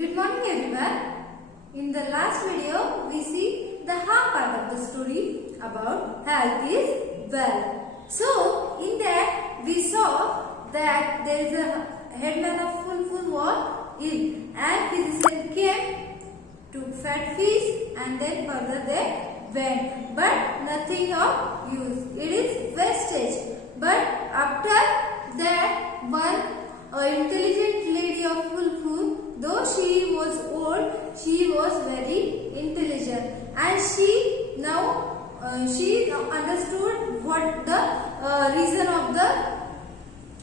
Good morning everyone. In the last video, we see the half part of the story about health is wealth. So, in that we saw that there is a headman of Fulful was ill and physician came, took fat fish and then further they went. But nothing of use. It is wastage. But after that one intelligent lady of Fulful, though she was old, she was very intelligent, and she now understood what the reason of the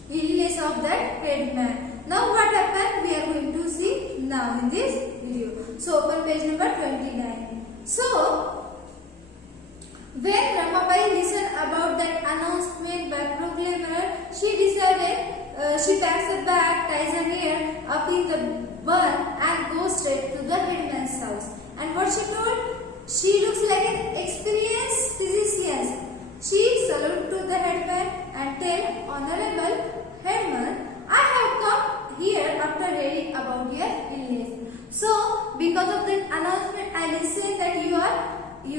illness of that headman. Now what happened? We are going to see now in this video. So open page number 29. So when Ramabai listened about that announcement by proclaimer, she decided. She packs a bag, ties her hair up in the bun and goes straight to the headman's house. And what she told? She looks like an experienced physician. She saluted to the headman and tell, Honorable Headman, I have come here after reading about your illness. So, because of that announcement, I listened that you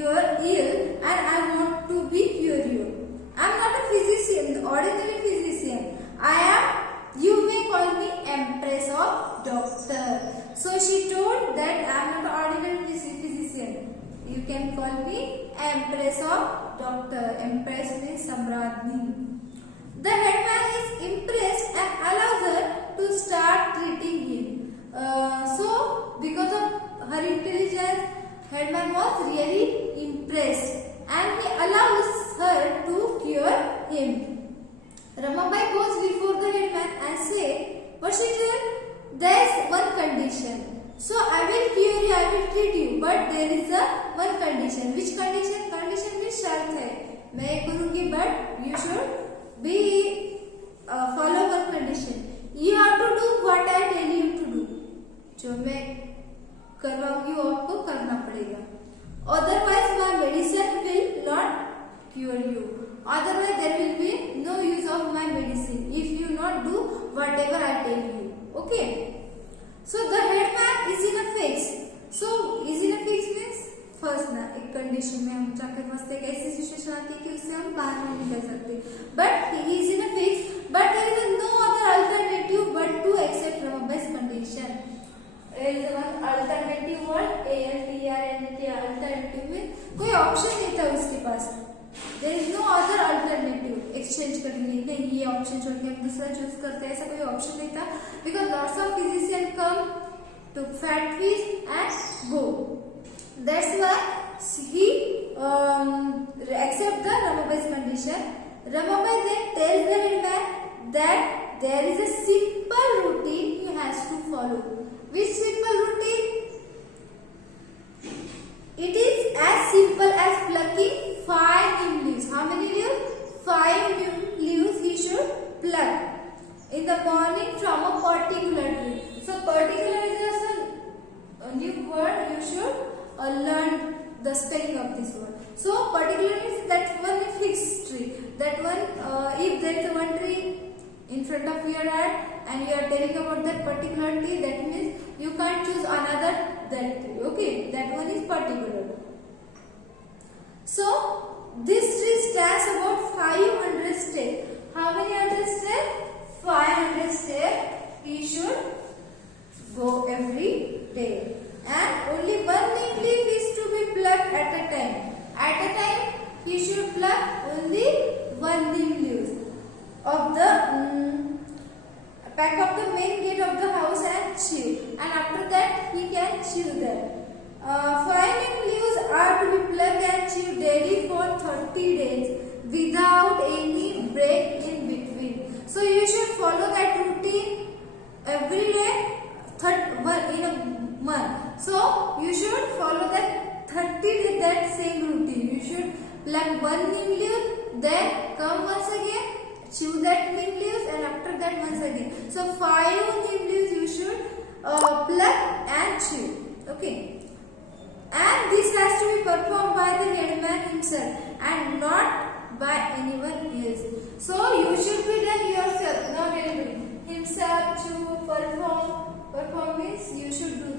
are ill and I want to be cure you. I am not a physician, the ordinary physician. You may call me Empress or Doctor. So she told that I am not an ordinary physician. You can call me Empress or Doctor. Empress means Samradni. The headman is impressed and allows her to start treating him. So because of her intelligence, headman was really impressed and he allows her to cure him. Ramabai goes before the headman and say, what she tell? There is one condition. So I will cure you, I will treat you, but there is a one condition. Which condition? Condition means शर्त है. मैं करूँगी, but you should be follow one condition. You have to do what I tell you to do. जो मैं करवाऊँगी वो आपको करना पड़ेगा. Otherwise my medicine will not cure you. Otherwise there will be no use of my medicine if you not do whatever I tell you. Okay. So the headman is in a fix. So is in a fix means first ना एक condition में हम जाकर फंसते एक ऐसी situation आती है कि उससे हम बाहर नहीं निकल सकते. But he is in a fix. But there is no other alternative but to accept Ramabai's condition. There is one alternative word alternative में कोई option नहीं था उसके पास. There is no other alternative. Exchange करेंगे नहीं ये option छोड़ के हम दूसरा choose करते हैं ऐसा कोई option नहीं था because lots of physicians come took fat fish and go. That's why he accept the Ramabai's condition. Ramabai then tells the headman that there is a simple routine he has to follow. Which simple routine? It is as simple as plucking 5 neem leaves. How many leaves? 5 neem leaves he should pluck in the morning from a particular tree. So particular is just a new word. You should learn the spelling of this word. So particular means that one fixed tree. That one, if there is one tree in front of your head and you are telling about that particular tree, that means you can't choose another that tree. Okay, that one is particular. So this tree stands about 500 steps. How many hundred steps? 500 steps he should go every day. And only one neem leaf is to be plucked at a time. At a time he should pluck only one neem leaf of the back of the main gate of the house and chew. And after that he can chew them. 5 neem leaves are to be plucked and chewed daily for 30 days without any break in between. So you should follow that routine every day in a month. So you should follow that 30 days that same routine. You should pluck one neem leaf, then come once again, chew that neem leaves, and after that once again. So 5 neem leaves you should pluck and chew. Okay. And this has to be performed by the headman himself and not by anyone else. So you should be done yourself, not anybody. Himself to perform means you should do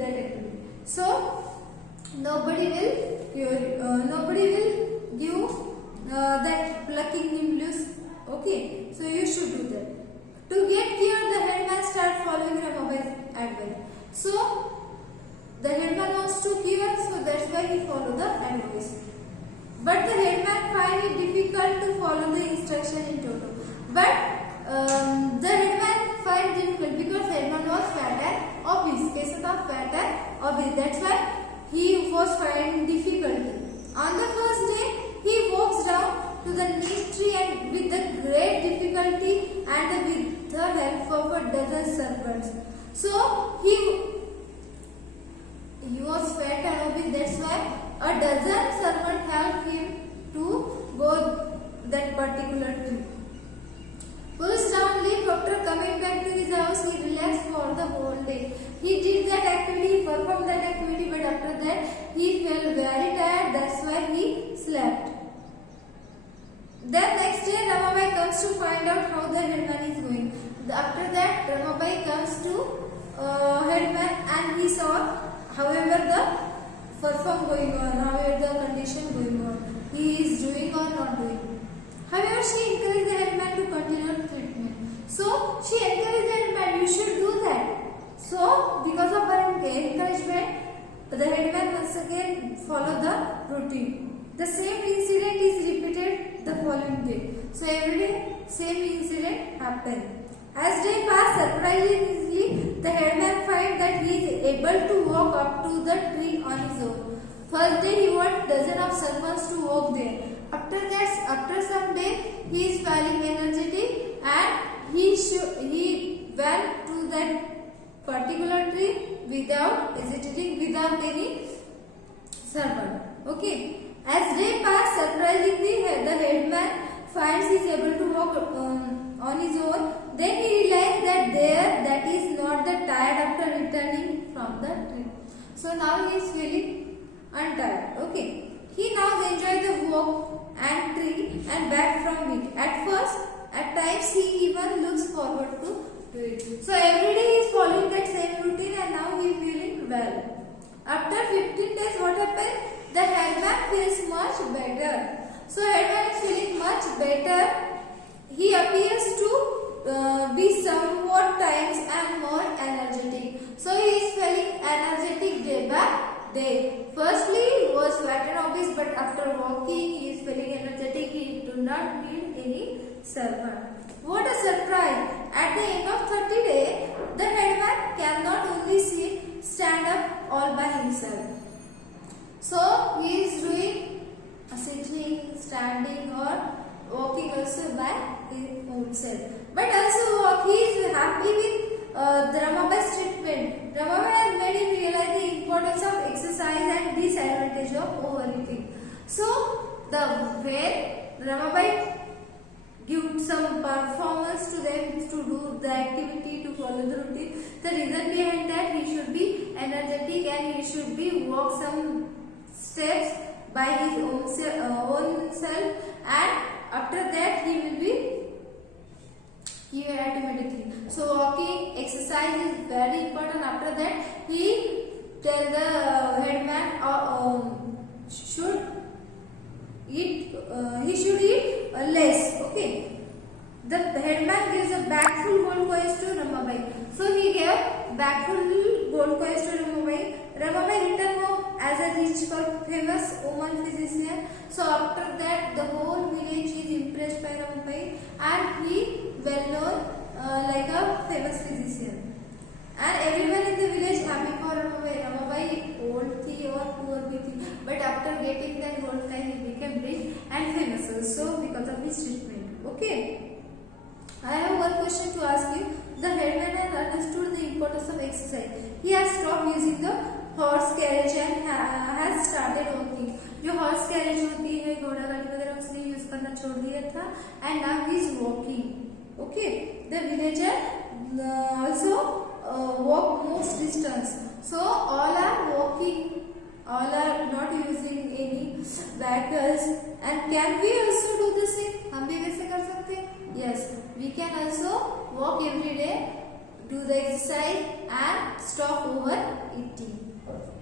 so you should do that. To get cured, the headman start following Ramabai's advice. So the headman wants to cure, so that's why he follow the advice. But the headman find it difficult to follow the instruction in total. But the headman find it difficult because headman was fat and obese. Case of fat and obese. That's why he was finding difficulty. On the first day, he walks down to the niche tree and with the great difficulty and with the help of a dozen servants. So he was fat and obese. That's why a dozen servants helped him to go that particular tree. First down leave, after coming back to his house, he relaxed for the whole day. He did that activity, performed that activity, but after that he felt very tired. That's why he slept. Then next day, Ramabai comes to find out how the headman is going. After that, Ramabai comes to headman and he saw, however, the perform going on, however the condition going on, he is doing or not doing. However, she encouraged the headman to continue treatment. So she encouraged the headman, you should do that. So because of her encouragement, the headman once again followed the routine. The same incident is repeated the following day. So every day same incident happened. As day passed, surprisingly, the headman finds that he is able to walk up to the tree on his own. First day he wanted dozen of servants to walk there. After some days, he is feeling energetic and he went to that particular tree without hesitating, without any servant. Okay. As day passed, surprisingly, the headman finds he is able to walk on his own. Then he realized that is not the tired after returning from the tree. So now he is feeling untired. Okay. He now enjoys the walk and tree and back from it. At first, at times he even looks forward to it. So every day he is following that same routine and now he is feeling well. After 15 days, what happened? The headman feels much better. So headman is feeling much better. He appears to be somewhat times and more energetic. So he is feeling energetic day by day. Firstly, he was fat and obese, but after walking, he is feeling energetic. He do not need any servant. What a surprise! At the end of 30 days, the headman cannot only sit, stand up all by himself. So he is doing sitting, standing or walking also by his own self. But also he is happy with Ramabai's treatment. Ramabai has made him realize the importance of exercise and disadvantage of overeating. So when Ramabai give some performance to them to do the activity, to follow the routine, the reason behind that he should be energetic and he should be walk some steps by his own self, and after that he will be cured automatically. So walking, exercise is very important. After that he tell the headman should eat less. Okay. The headman gives a bag full gold coins to Ramabai. So he gave bag full gold coins to Ramabai. Ramabai returned home as a rich, famous woman physician. So after that, the whole village is impressed by Ramabai, and he well known like a famous physician. And everyone in the village happy for Ramabai. Ramabai old thi or poor bhi thi, but after getting that gold coin, he became rich and famous also because of his treatment. Okay. I have one question to ask you. The headman has understood the importance of exercise. He has stopped using the horse carriage and has started walking. जो horse carriage होती है, घोड़ा गाड़ी वगैरह उसने use करना छोड़ दिया था, and now he is walking. Okay, the villager also walk most distance. So all are walking, all are not using any vehicles. And can we also do the same? हम भी वैसे कर सकते हैं? Yes, we can also walk every day, do the exercise and stop overeating.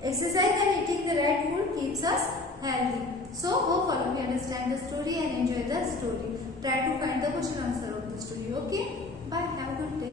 Exercise and eating the right food keeps us healthy. So, go follow me. understand the story and enjoy the story. Try to find the question answer of the story. Okay? Bye. Have a good day.